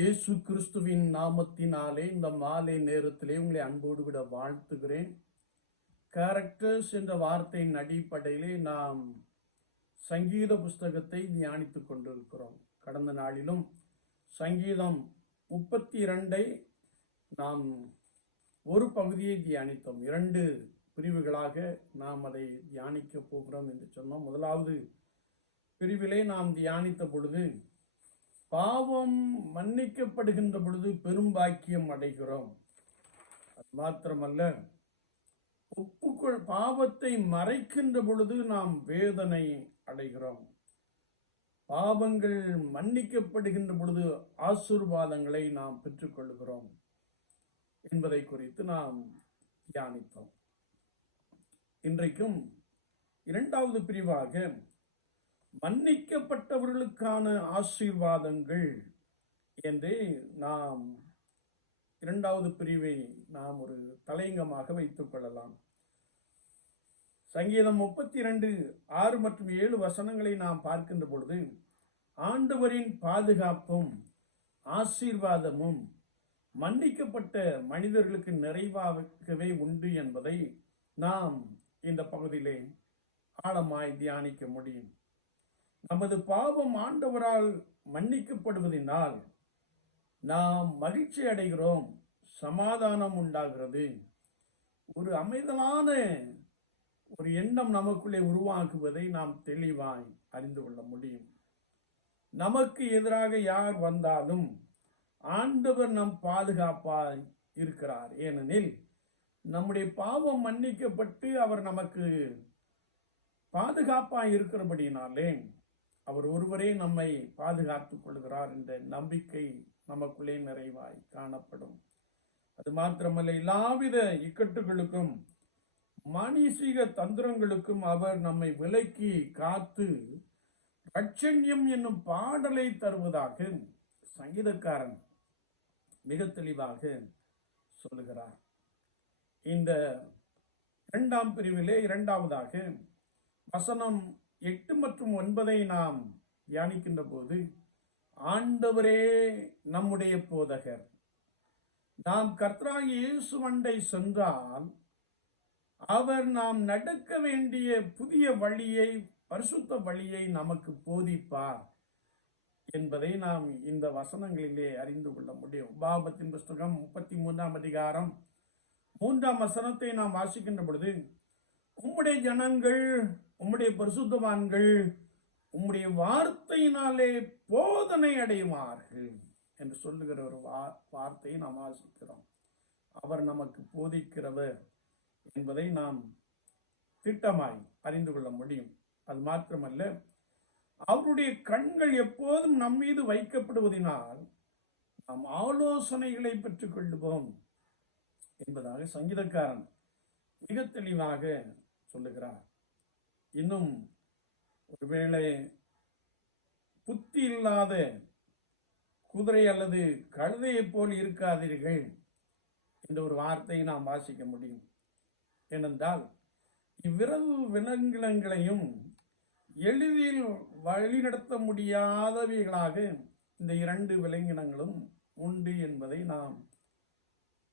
இயேசு கிறிஸ்துவின் நாமத்தினாலே இந்த மாலை நேரத்திலே உங்களை அன்போடு விட வாழ்த்துகிறேன். கேரக்டர்ஸ் என்ற வார்த்தையின் அடிப்படையிலே நாம் சங்கீத புஸ்தகத்தை தியானித்துக் கொண்டிருக்கிறோம். கடந்த நாளிலும் சங்கீதம் 32 நாம் ஒரு பகுதியை தியானித்தோம். 2 பிரிவுகளாக நாம் அதை தியானிக்க போகிறோம் என்று சொன்னோம். முதலாவது பிரிவிலே நாம் தியானித்த பொழுது பாவம் மன்னிக்கப்படுகின்ற பொழுது பெரும் பாக்கியம் அடைகிறோம். அது மாத்திரமல்ல, பாவத்தை மறைக்கின்ற பொழுது நாம் வேதனை அடைகிறோம். பாவங்கள் மன்னிக்கப்படுகின்ற பொழுது ஆசீர்வாதங்களை நாம் பெற்றுக்கொள்கிறோம் என்பதை குறித்து நாம் தியானித்தோம். இன்றைக்கும் 2வது பிரிவாக மன்னிக்கப்பட்டவர்களுக்கான ஆசீர்வாதங்கள் என்று நாம் 2வது பிரிவை நாம் ஒரு தலையங்கமாக வைத்துக் கொள்ளலாம். சங்கீதம் 32 6 மற்றும் 7 வசனங்களை நாம் பார்க்கின்ற பொழுது ஆண்டவரின் பாதுகாப்பும் ஆசீர்வாதமும் மன்னிக்கப்பட்ட மனிதர்களுக்கு நிறைவாகவே உண்டு என்பதை நாம் இந்த பகுதியிலே ஆழமாய் தியானிக்க முடியும். நமது பாவம் ஆண்டவரால் மன்னிக்கப்படுவதனால் நாம் மகிழ்ச்சி அடைகிறோம், சமாதானம் உண்டாகிறது, ஒரு அமைதலான ஒரு எண்ணம் நமக்குள்ளே உருவாக்குவதை நாம் தெளிவாய் அறிந்து கொள்ள முடியும். நமக்கு எதிராக யார் வந்தாலும் ஆண்டவர் நம் பாதுகாப்பாய் இருக்கிறார். ஏனெனில் நம்முடைய பாவம் மன்னிக்கப்பட்டு அவர் நமக்கு பாதுகாப்பாய் இருக்கிறபடினாலே அவர் ஒருவரே நம்மை பாதுகாத்துக் கொள்கிறார் என்ற நம்பிக்கை நமக்குள்ளே நிறைவாய் காணப்படும். அது மாத்திரமல்ல, எல்லாவித இக்கட்டுகளுக்கும் மானசீக தந்திரங்களுக்கும் அவர் நம்மை விலக்கி காத்து ரட்சண்யம் என்னும் பாடலை தருவதாக சங்கீதக்காரன் மிக தெளிவாக சொல்லுகிறார். இந்த 2ஆம் பிரிவிலே 2வதாக வசனம் 8 மற்றும் 9 நாம் தியானிக்கின்ற போது, ஆண்டவரே நம்முடைய போதகர், நாம் கர்த்தராகிய இயேசு அண்டை சென்றால் அவர் நாம் நடக்க வேண்டிய புதிய வழியை, பரிசுத்த வழியை நமக்கு போதிப்பார் என்பதை நாம் இந்த வசனங்களிலே அறிந்து கொள்ள முடியும். உபாகமத்தின் புஸ்தகம் 33ஆம் அதிகாரம் 3ஆம் வசனத்தை நாம் வாசிக்கின்ற பொழுது, உம்முடைய ஜனங்கள், உம்முடைய பரிசுத்தவான்கள் உம்முடைய வார்த்தையினாலே போதனை அடைவார்கள் என்று சொல்லுகிற ஒரு வார்த்தையை நாம் வாசிக்கிறோம். அவர் நமக்கு போதிக்கிறவர் என்பதை நாம் திட்டமாய் அறிந்து கொள்ள முடியும். அது மாத்திரமல்ல, அவருடைய கண்கள் எப்போதும் நம் மீது வைக்கப்படுவதனால் நாம் ஆலோசனைகளை பெற்றுக் கொள்வோம் என்பதாக சங்கீதக்காரன் மிக தெளிவாக சொல்லுகிறார். இன்னும் ஒருவேளை புத்தி இல்லாத குதிரை அல்லது கழுதையை போல் இருக்காதீர்கள் என்ற ஒரு வார்த்தையை நாம் வாசிக்க முடியும். ஏனென்றால் இவ்விரவு விலங்கினங்களையும் எளிதில் வழிநடத்த முடியாதவைகளாக இந்த 2 விலங்கினங்களும் உண்டு என்பதை நாம்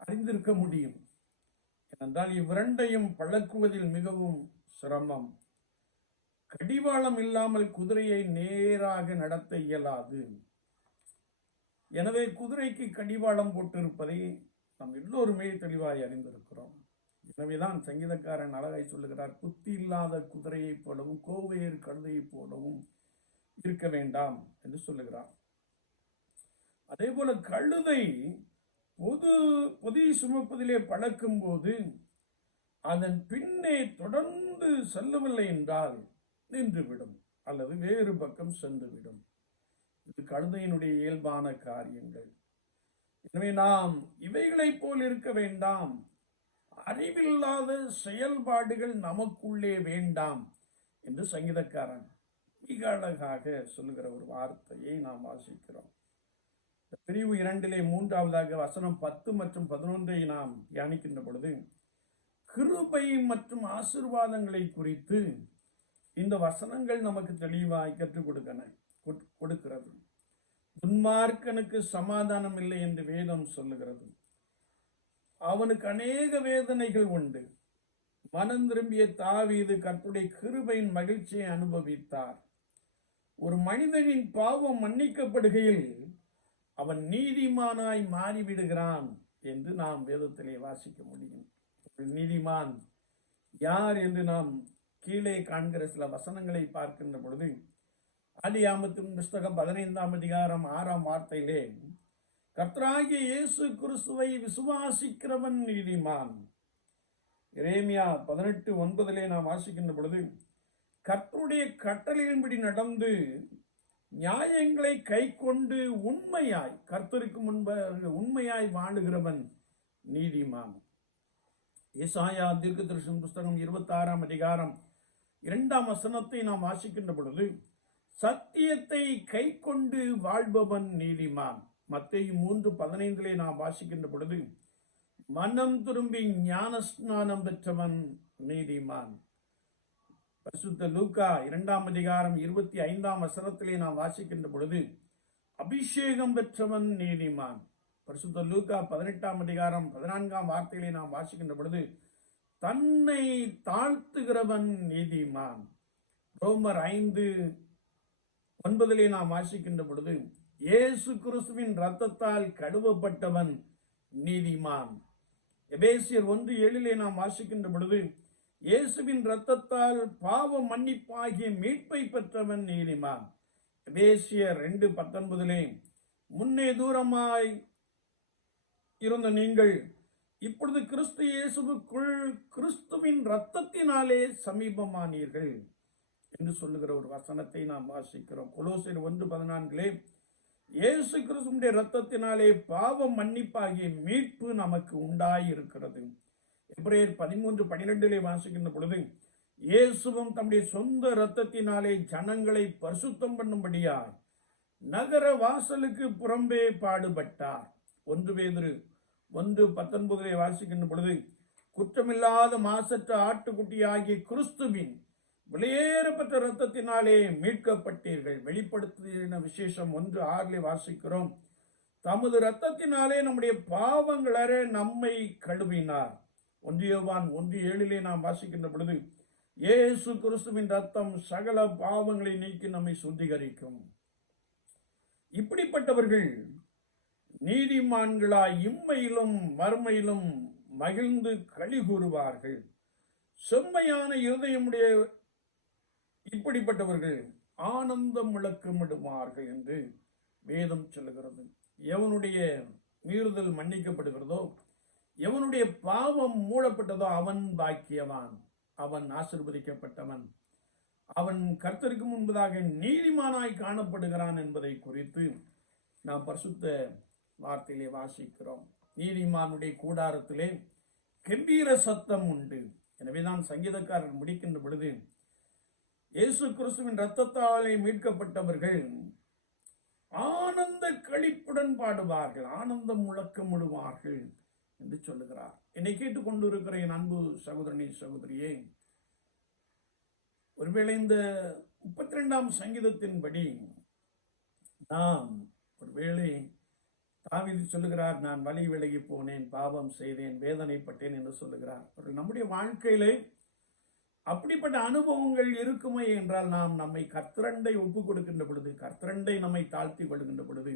அறிந்திருக்க முடியும். ஏனென்றால் இவ்விரண்டையும் பழக்குவதில் மிகவும் சிரமம். கடிவாளம் இல்லாமல் குதிரையை நேராக நடத்த இயலாது. எனவே குதிரைக்கு கடிவாளம் போட்டிருப்பதை நாம் எல்லோருமே தெளிவாய் அறிந்திருக்கிறோம். எனவேதான் சங்கீதக்காரன் அழகாய் சொல்லுகிறார், புத்தி இல்லாத குதிரையை போலவும் கோவேறு கழுதையை போலவும் இருக்க வேண்டாம் என்று சொல்லுகிறார். அதே போல கழுதை பொதி சுமப்பதிலே பழக்கும் போது அதன் பின்னே தொடர்ந்து செல்லவில்லை என்றால் நின்றுவிடும் அல்லது வேறு பக்கம் சென்றுவிடும். இது கழுதையினுடைய இயல்பான காரியங்கள். எனவே நாம் இவைகளை போல் இருக்க வேண்டாம். அறிவில்லாத செயல்பாடுகள் நமக்குள்ளே வேண்டாம் என்று சங்கீதக்காரன் மிக அழகாக சொல்லுகிற ஒரு வார்த்தையை நாம் வாசிக்கிறோம். பிரிவு 2 3வதாக வசனம் 10 மற்றும் 11 நாம் தியானிக்கின்ற பொழுது, கிருபை மற்றும் ஆசீர்வாதங்களை குறித்து இந்த வசனங்கள் நமக்கு தெளிவாய் கற்றுக் கொடுக்கிறது. துன்மார்க்கனுக்கு சமாதானம் இல்லை என்று வேதம் சொல்லுகிறது. அவனுக்கு அநேக வேதனைகள் உண்டு. மனம் திரும்பிய தாவீது கர்த்தருடைய கிருபையின் மகிழ்ச்சியை அனுபவித்தார். ஒரு மனிதனின் பாவம் மன்னிக்கப்படுகையில் அவன் நீதிமானாய் மாறிவிடுகிறான் என்று நாம் வேதத்திலே வாசிக்க முடியும். நீதிமான் யார் என்று நாம் கீழே காண்கிற சில வசனங்களை பார்க்கின்ற பொழுது, ஆதியாகமத்தின் புஸ்தகம் 15ஆம் அதிகாரம் 6ஆம் வார்த்தையிலே, கர்த்தராகிய இயேசு கிறிஸ்துவை விசுவாசிக்கிறவன் நீதிமான். எரேமியா 18:9 நாம் வாசிக்கின்ற பொழுது, கர்த்தருடைய கட்டளையின்படி நடந்து நியாயங்களை கை கொண்டு உண்மையாய் கர்த்தருக்கு முன்பாக உண்மையாய் வாழுகிறவன் நீதிமான். ஏசாயா தீர்க்கதரிசன புஸ்தகம் 26ஆம் அதிகாரம் 2ஆம் வசனத்தை நாம் வாசிக்கின்ற பொழுது, சத்தியத்தை கை கொண்டு வாழ்பவன் நீதிமான். மத்தேயு 3:15 நாம் வாசிக்கின்ற பொழுது, மனம் திரும்பி ஞான ஸ்நானம் பெற்றவன் நீதிமான். பரிசுத்த லூக்கா 2ஆம் அதிகாரம் 25ஆம் வசனத்திலே நாம் வாசிக்கின்ற பொழுது, அபிஷேகம் பெற்றவன் நீதிமான். பரிசுத்த லூக்கா 18ஆம் அதிகாரம் 14ஆம் வார்த்தையிலே நாம் வாசிக்கின்ற பொழுது, தன்னை தாழ்த்துகிறவன் நீதிமான். ரோமர் 5:9 நாம் வாசிக்கின்ற பொழுது, இயேசு கிறிஸ்துவின் இரத்தத்தால் கழுவப்பட்டவன் நீதிமான். எபேசியர் 1:7 நாம் வாசிக்கின்ற பொழுது, இயேசுவின் இரத்தத்தால் பாவ மன்னிப்பாகிய மீட்பை பெற்றவன் நீதிமான். எபேசியர் 2:19 முன்னே தூரமாய் இருந்த நீங்கள் இப்பொழுது கிறிஸ்து இயேசுவுக்குள் கிறிஸ்துவின் இரத்தத்தினாலே சமீபமானீர்கள் என்று சொல்லுகிற ஒரு வசனத்தை நாம் வாசிக்கிறோம். கொலோசியர் 1:14 இயேசு கிறிஸ்துவின் இரத்தத்தினாலே பாவ மன்னிப்பாகிய மீட்பு நமக்கு உண்டாயிருக்கிறது. எபிரேயர் 13:12 வாசிக்கின்ற பொழுது, இயேசுவும் தம்முடைய சொந்த இரத்தத்தினாலே ஜனங்களை பரிசுத்தம் பண்ணும்படியாய் நகர வாசலுக்கு புறம்பே பாடுபட்டார். 1 பேதுரு 1:19 வாசிக்கின்ற பொழுது, குற்றமில்லாத மாசற்ற ஆட்டுக்குட்டி ஆகிய கிறிஸ்துவின் வெளியேறப்பட்ட இரத்தத்தினாலே மீட்கப்பட்டீர்கள். வெளிப்படுத்தின விசேஷம் 1:6 வாசிக்கிறோம், தமது இரத்தத்தினாலே நம்முடைய பாவங்களற நம்மை கழுவினார். 1 யோவான் 1:7 நாம் வாசிக்கின்ற பொழுது, இயேசு கிறிஸ்துவின் ரத்தம் சகல பாவங்களை நீக்கி நம்மை சுத்திகரிக்கும். இப்படிப்பட்டவர்கள் நீதிமான்களாய் இம்மையிலும் மறுமையிலும் மகிழ்ந்து களி கூறுவார்கள். செம்மையான இருதயமுடைய இப்படிப்பட்டவர்கள் ஆனந்தம் முழக்கமிடுவார்கள் என்று வேதம் சொல்லுகிறது. எவனுடைய மீறுதல் மன்னிக்கப்படுகிறதோ, எவனுடைய பாவம் மூடப்பட்டதோ அவன் பாக்கியவான், அவன் ஆசீர்வதிக்கப்பட்டவன், அவன் கர்த்தருக்கு முன்பதாக நீதிமானாய் காணப்படுகிறான் என்பதை குறித்து நாம் பரிசுத்த வார்த்தையிலே வாசிக்கிறோம். நீதிமானுடைய கூடாரத்திலே கம்பீர சத்தம் உண்டு. எனவேதான் சங்கீதக்காரர் முடிக்கின்ற பொழுது, இயேசு கிறிஸ்துவின் இரத்தத்தாலே மீட்கப்பட்டவர்கள் ஆனந்த களிப்புடன் பாடுவார்கள், ஆனந்தம் முழக்கமிடுவார்கள் என்று சொல்லுகிறார். என்னை கேட்டுக்கொண்டு இருக்கிற என் அன்பு சகோதரனே சகோதரியே, ஒருவேளை இந்த 32ஆம் சங்கீதத்தின்படி நாம் ஒருவேளை தாவீது சொல்லுகிறார், நான் வழி விலகி போனேன், பாவம் செய்தேன், வேதனைப்பட்டேன் என்று சொல்லுகிறார். நம்முடைய வாழ்க்கையிலே அப்படிப்பட்ட அனுபவங்கள் இருக்குமே என்றால், நாம் நம்மை கர்த்தரண்டை ஒப்பு கொடுக்கின்ற பொழுது, கர்த்தரண்டை நம்மை தாழ்த்தி கொள்கின்ற பொழுது,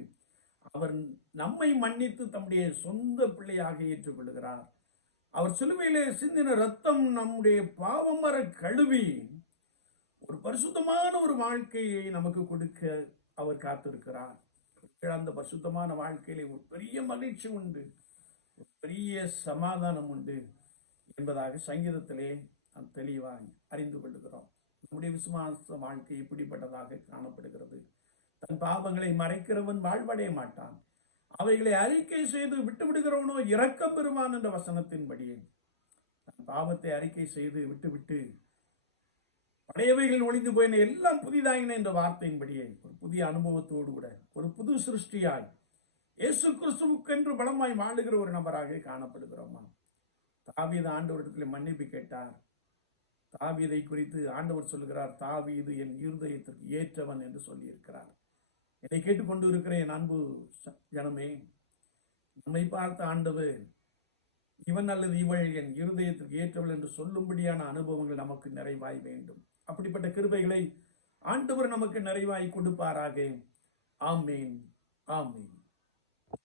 அவர் நம்மை மன்னித்து தம்முடைய சொந்த பிள்ளையாக ஏற்றுக்கொள்கிறார். அவர் சிலுவையிலே சிந்தின ரத்தம் நம்முடைய பாவமர கழுவி ஒரு பரிசுத்தமான ஒரு வாழ்க்கையை நமக்கு கொடுக்க அவர் காத்திருக்கிறார். அந்த பரிசுத்தமான வாழ்க்கையிலே ஒரு பெரிய மகிழ்ச்சி உண்டு, ஒரு பெரிய சமாதானம் உண்டு என்பதாக சங்கீதத்திலே நாம் தெளிவாய் அறிந்து கொள்கிறோம். நம்முடைய விசுவாச வாழ்க்கை இப்படிப்பட்டதாக காணப்படுகிறது. தன் பாவங்களை மறைக்கிறவன் வாழ்வடைய மாட்டான், அவைகளை அறிக்கை செய்து விட்டுவிடுகிறவனோ இரக்கம் பெறுவான் என்ற வசனத்தின்படியே தன் பாவத்தை அறிக்கை செய்து விட்டுவிட்டு பழையவைகள் ஒளிந்து போயின எல்லாம் புதிதாயின என்ற வார்த்தையின்படியே ஒரு புதிய அனுபவத்தோடு கூட ஒரு புது சிருஷ்டியாய் இயேசு கிறிஸ்துவுக்கென்று பலமாய் வாழுகிற ஒரு நபராக காணப்படுகிறோமா? தாவீது ஆண்டவரிடத்தில் மன்னிப்பு கேட்டார். தாவீதை குறித்து ஆண்டவர் சொல்லுகிறார், தாவீது என் இருதயத்திற்கு ஏற்றவன் என்று சொல்லியிருக்கிறார். என்னை கேட்டுக்கொண்டு இருக்கிற என் அன்பு ஜனமே, நம்மை பார்த்த ஆண்டவர் இவன் அல்லது இவள் என் இருதயத்திற்கு ஏற்றவள் என்று சொல்லும்படியான அனுபவங்கள் நமக்கு நிறைவாய் வேண்டும். அப்படிப்பட்ட கிருபைகளை ஆண்டவர் நமக்கு நிறைவாய் கொடுப்பாராக. ஆமீன், ஆமீன்.